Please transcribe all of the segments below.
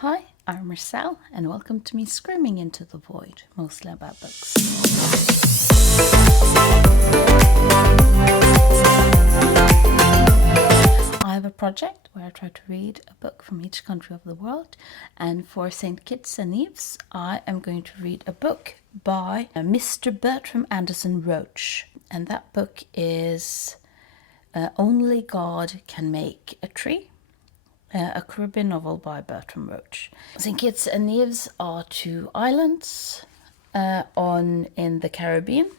Hi, I'm Marcel, and welcome to me screaming into the void, mostly about books. I have a project where I try to read a book from each country of the world, and for St. Kitts and Nevis, I am going to read a book by Mr. Bertram Roach, and that book is Only God Can Make a Tree. A Caribbean novel by Bertram Roach. St. Kitts and Nevis are two islands in the Caribbean,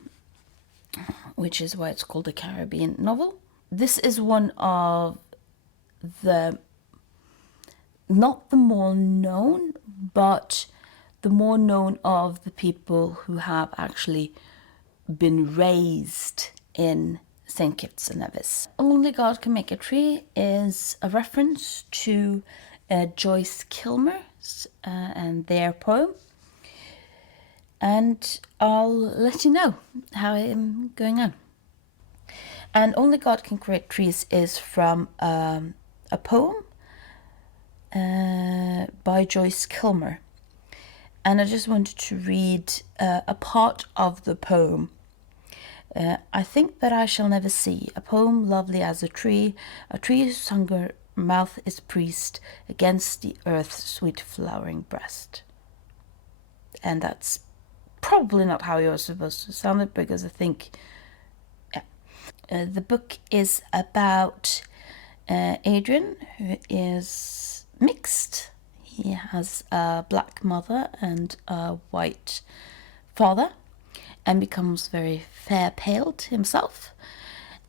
which is why it's called a Caribbean novel. This is one of the, not the more known, but the more known of the people who have actually been raised in St. Kitts and Nevis. Only God Can Make a Tree is a reference to Joyce Kilmer's and their poem. And I'll let you know how I'm going on. And Only God Can Create Trees is from a poem by Joyce Kilmer. And I just wanted to read a part of the poem. I think that I shall never see a poem lovely as a tree whose hunger mouth is priest against the earth's sweet flowering breast. And that's probably not how you're supposed to sound it, because I think the book is about Adrian, who is mixed. He has a black mother and a white father, and becomes very fair-paled himself.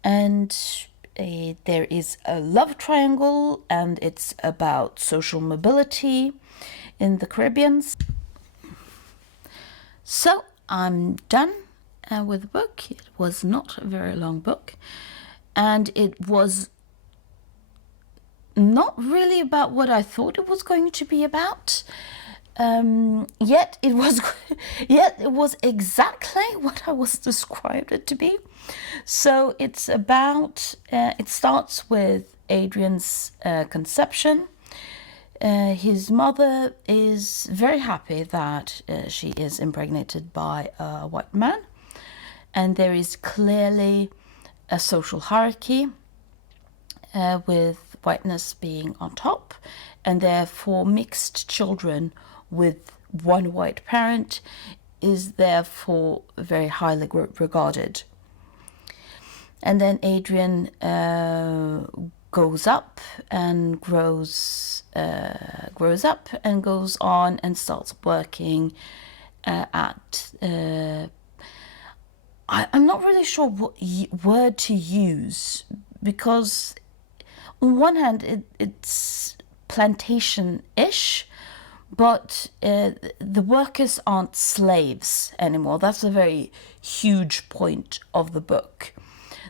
And there is a love triangle, and it's about social mobility in the Caribbean. So I'm done with the book. It was not a very long book, and it was not really about what I thought it was going to be about. Yet it was exactly what I was described it to be. So it's about, it starts with Adrian's conception. His mother is very happy that she is impregnated by a white man, and there is clearly a social hierarchy with whiteness being on top, and therefore mixed children with one white parent is therefore very highly regarded. And then Adrian grows up and grows up and goes on and starts working at I'm not really sure what word to use, because on one hand it's plantation-ish, but the workers aren't slaves anymore. That's a very huge point of the book,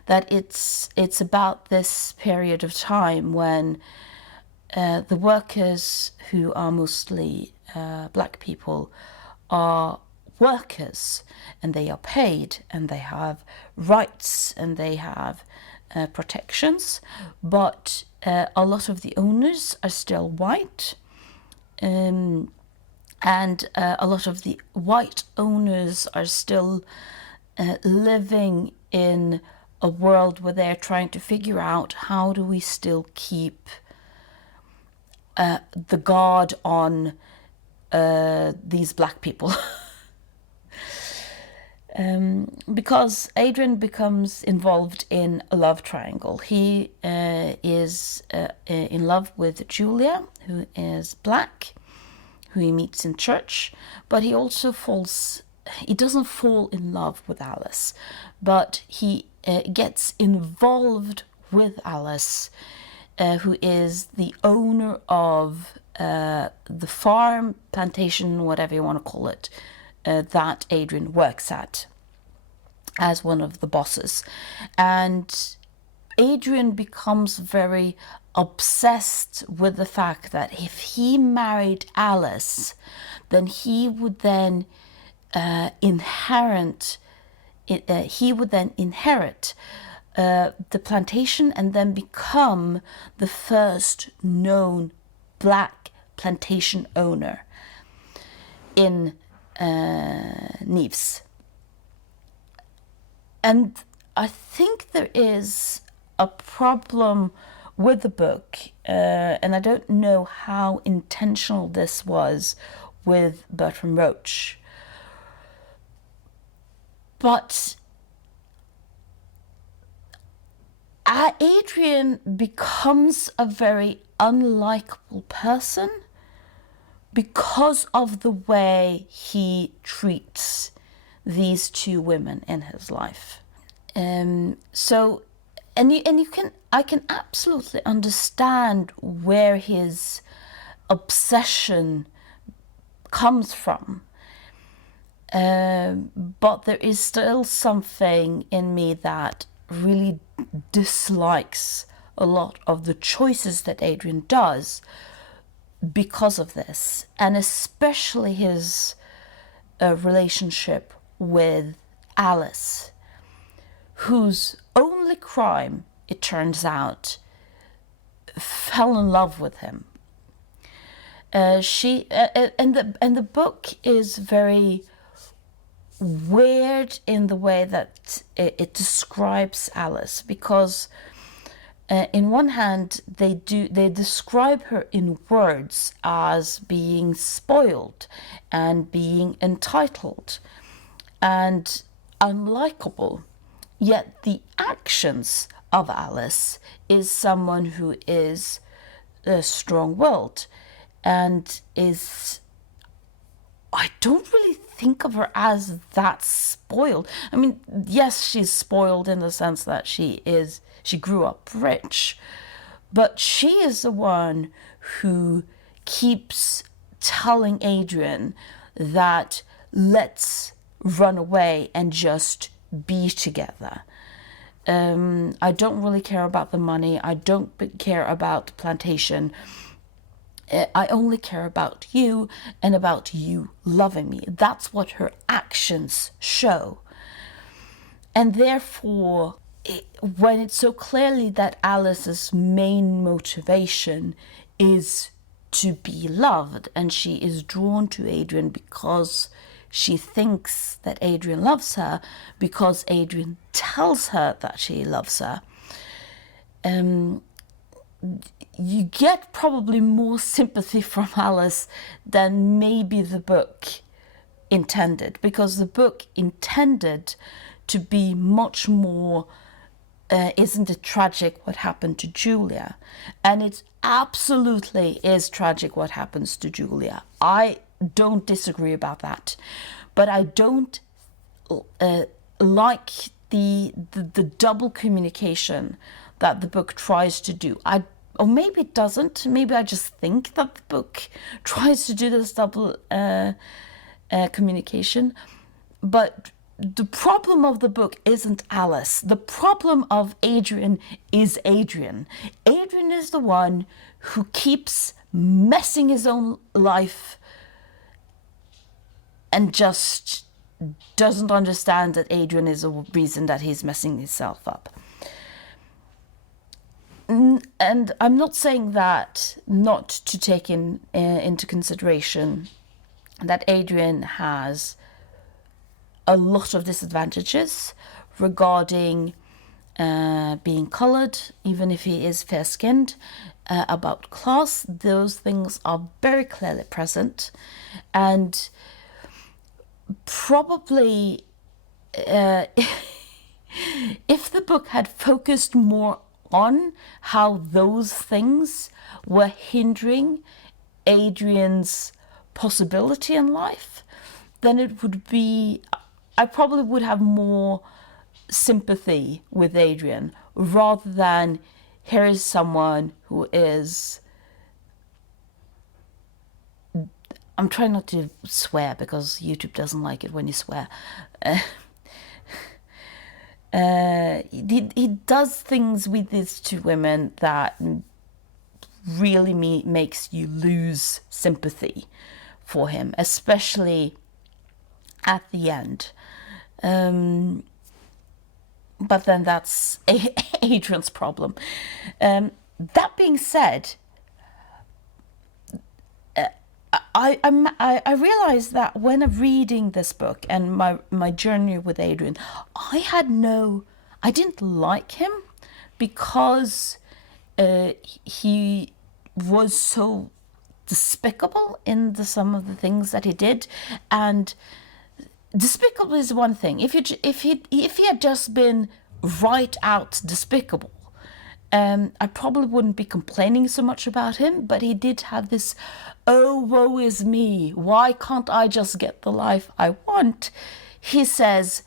that it's about this period of time when the workers, who are mostly black people, are workers, and they are paid, and they have rights, and they have protections, but a lot of the owners are still white. And a lot of the white owners are still living in a world where they're trying to figure out, how do we still keep the guard on these black people? Because Adrian becomes involved in a love triangle. He is in love with Julia, who is black, who he meets in church, but he also he doesn't fall in love with Alice, but he gets involved with Alice, who is the owner of the farm, plantation, whatever you want to call it, that Adrian works at as one of the bosses. And Adrian becomes very obsessed with the fact that if he married Alice, then he would then inherit the plantation, and then become the first known black plantation owner in Nevis. And I think there is a problem with the book, and I don't know how intentional this was with Bertram Roach. But Adrian becomes a very unlikable person because of the way he treats these two women in his life. I can absolutely understand where his obsession comes from. But there is still something in me that really dislikes a lot of the choices that Adrian does because of this, and especially his relationship with Alice, whose only crime, it turns out, fell in love with him. And the book is very weird in the way that it describes Alice, because in one hand they describe her in words as being spoiled and being entitled and unlikable, yet the actions of Alice is someone who is strong-willed and is, I don't really think of her as that spoiled. I mean, yes, she's spoiled in the sense that she grew up rich, but she is the one who keeps telling Adrian that let's run away and just be together. I don't really care about the money. I don't care about the plantation. I only care about you and about you loving me. That's what her actions show. And therefore, when it's so clearly that Alice's main motivation is to be loved, and she is drawn to Adrian because she thinks that Adrian loves her, because Adrian tells her that she loves her, you get probably more sympathy from Alice than maybe the book intended, because the book intended to be much more, isn't it tragic what happened to Julia? And it absolutely is tragic what happens to Julia. I don't disagree about that, but I don't like the double communication that the book tries to do. Or maybe it doesn't. Maybe I just think that the book tries to do this double communication. But the problem of the book isn't Alice. The problem of Adrian is Adrian. Adrian is the one who keeps messing his own life and just doesn't understand that Adrian is the reason that he's messing himself up. And I'm not saying that not to take into consideration that Adrian has a lot of disadvantages regarding being coloured, even if he is fair-skinned, about class. Those things are very clearly present, and probably if the book had focused more on how those things were hindering Adrian's possibility in life, then it would be, I probably would have more sympathy with Adrian, rather than here is someone who is, I'm trying not to swear because YouTube doesn't like it when you swear. He does things with these two women that really makes you lose sympathy for him, especially at the end. But then that's Adrian's problem. That being said, I realized that when I'm reading this book and my journey with Adrian, I didn't like him because he was so despicable in some of the things that he did. And despicable is one thing. If he had just been right out despicable, I probably wouldn't be complaining so much about him. But he did have this, oh, woe is me, why can't I just get the life I want? He says,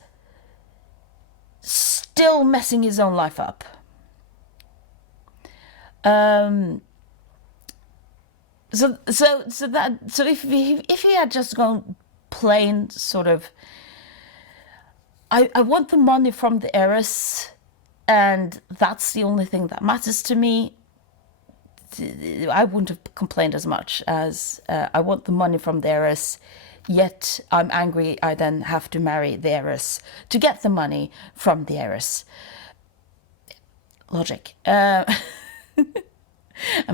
still messing his own life up. So if he had just gone plain sort of, I want the money from the heiress, and that's the only thing that matters to me, I wouldn't have complained as much as I want the money from the heiress, yet I'm angry I then have to marry the heiress to get the money from the heiress. Logic. I'm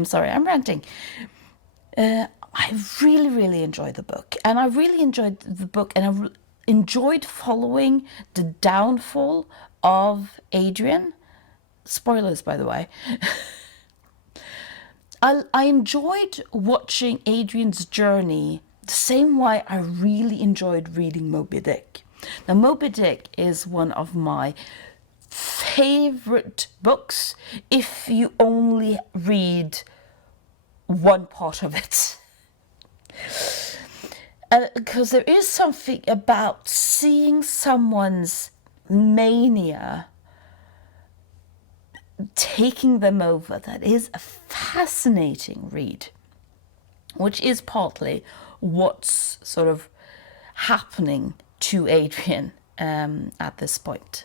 sorry, I'm ranting. I really, really enjoyed the book. And I really enjoyed the book, and I enjoyed following the downfall of Adrian. Spoilers, by the way. I enjoyed watching Adrian's journey the same way I really enjoyed reading Moby Dick. Now, Moby Dick is one of my favorite books if you only read one part of it. Because there is something about seeing someone's mania taking them over that is a fascinating read, which is partly what's sort of happening to Adrian at this point.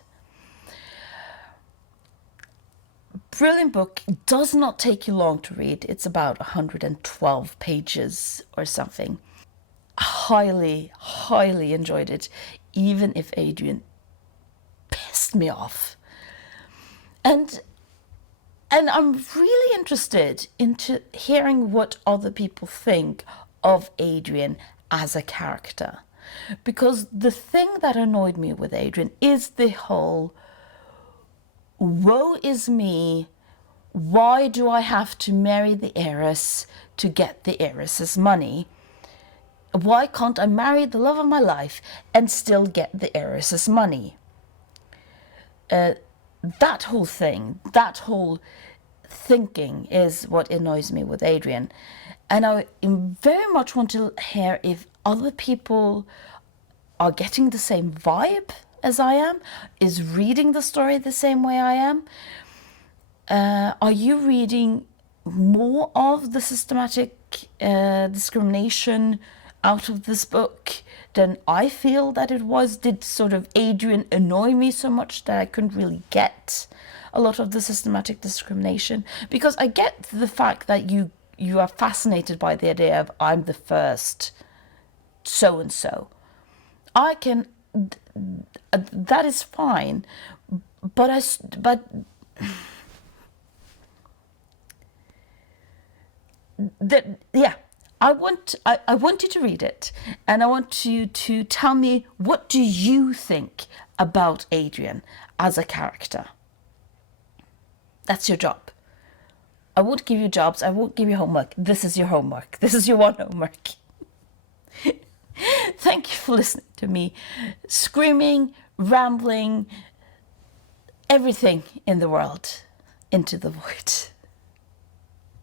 Brilliant book. Does not take you long to read. It's about 112 pages or something. Highly, highly enjoyed it, even if Adrian pissed me off. And I'm really interested into hearing what other people think of Adrian as a character. Because the thing that annoyed me with Adrian is the whole, woe is me, why do I have to marry the heiress to get the heiress's money? Why can't I marry the love of my life and still get the heiress's money? That whole thing, that whole thinking is what annoys me with Adrian. And I very much want to hear if other people are getting the same vibe as I am, is reading the story the same way I am. Are you reading more of the systematic discrimination out of this book than I feel that it was? Did sort of Adrian annoy me so much that I couldn't really get a lot of the systematic discrimination? Because I get the fact that you are fascinated by the idea of I'm the first so-and-so. I can, that is fine, but I want you to read it, and I want you to tell me, what do you think about Adrian as a character? That's your job. I won't give you jobs. I won't give you homework. This is your homework. This is your one homework. Thank you for listening to me screaming, rambling, everything in the world into the void.